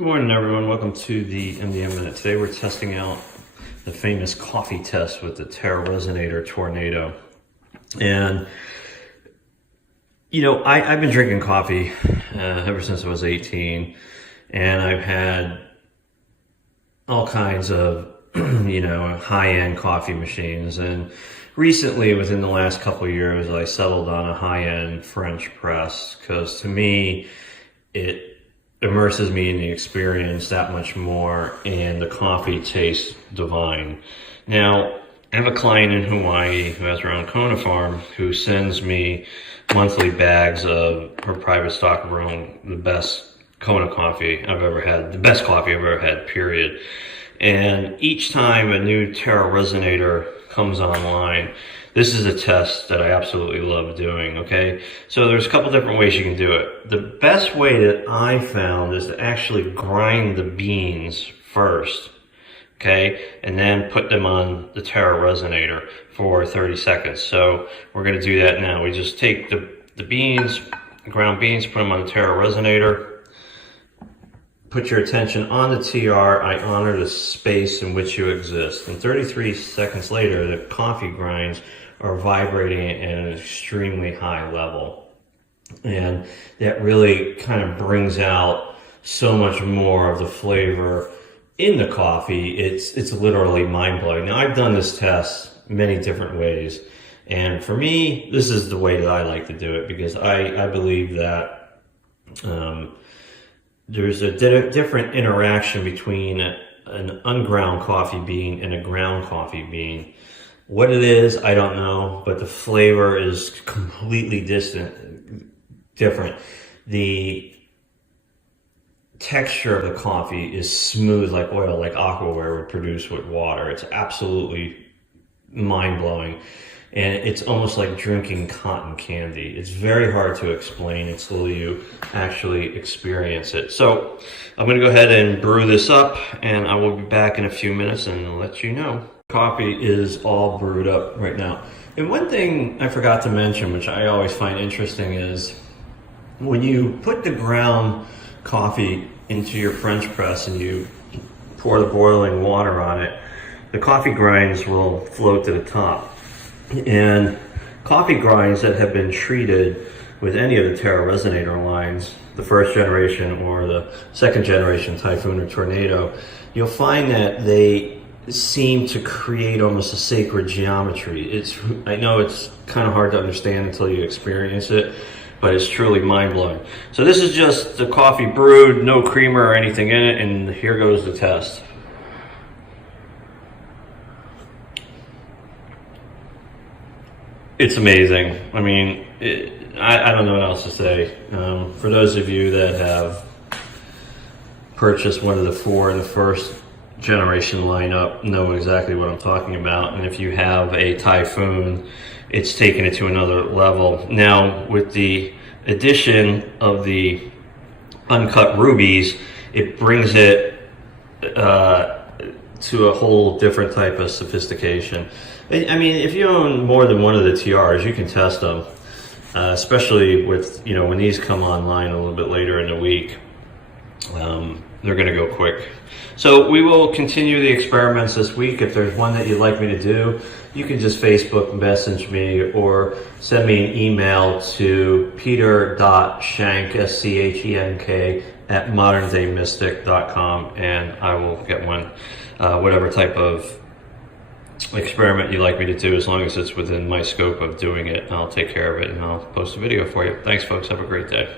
Good morning, everyone. Welcome to the MDM Minute. Today we're testing out the famous coffee test with the Terra Resonator Tornado. And, I've been drinking coffee ever since I was 18. And I've had all kinds of, high-end coffee machines. And recently, within the last couple of years, I settled on a high-end French press because to me, it immerses me in the experience that much more, and the coffee tastes divine. Now, I have a client in Hawaii who has her own Kona farm who sends me monthly bags of her private stock of her own, the best Kona coffee I've ever had, the best coffee I've ever had, period. And each time a new Terra Resonator comes online, this is a test that I absolutely love doing, okay? So there's a couple different ways you can do it. The best way that I found is to actually grind the beans first, okay? And then put them on the Terra Resonator for 30 seconds. So we're gonna do that now. We just take the beans, ground beans, put them on the Terra Resonator. Put your attention on the TR. I honor the space in which you exist. And 33 seconds later, the coffee grinds are vibrating at an extremely high level. And that really kind of brings out so much more of the flavor in the coffee. It's literally mind-blowing. Now, I've done this test many different ways. And for me, this is the way that I like to do it because I believe that there's a different interaction between an unground coffee bean and a ground coffee bean. What it is, I don't know, but the flavor is completely different. The texture of the coffee is smooth like oil, like Aquaware would produce with water. It's absolutely mind-blowing. And it's almost like drinking cotton candy. It's very hard to explain until you actually experience it. So I'm gonna go ahead and brew this up, and I will be back in a few minutes and let you know. Coffee is all brewed up right now. And one thing I forgot to mention, which I always find interesting, is when you put the ground coffee into your French press and you pour the boiling water on it, the coffee grinds will float to the top. And coffee grinds that have been treated with any of the Terra Resonator lines, the first generation or the second generation Typhoon or Tornado, you'll find that they seem to create almost a sacred geometry. I know it's kind of hard to understand until you experience it, but it's truly mind-blowing. So this is just the coffee brewed, no creamer or anything in it, and here goes the test. It's amazing. I mean, I don't know what else to say. For those of you that have purchased one of the four in the first generation lineup, know exactly what I'm talking about. And if you have a Typhoon, it's taken it to another level. Now, with the addition of the uncut rubies, it brings it to a whole different type of sophistication. I mean, if you own more than one of the TRs, you can test them, especially with, when these come online a little bit later in the week. They're going to go quick. So we will continue the experiments this week. If there's one that you'd like me to do, you can just Facebook message me or send me an email to peter.schenk, SCHENK, at moderndaymystic.com, and I will get one, whatever type of experiment you like me to do, as long as it's within my scope of doing it. I'll take care of it and I'll post a video for you. Thanks, folks. Have a great day.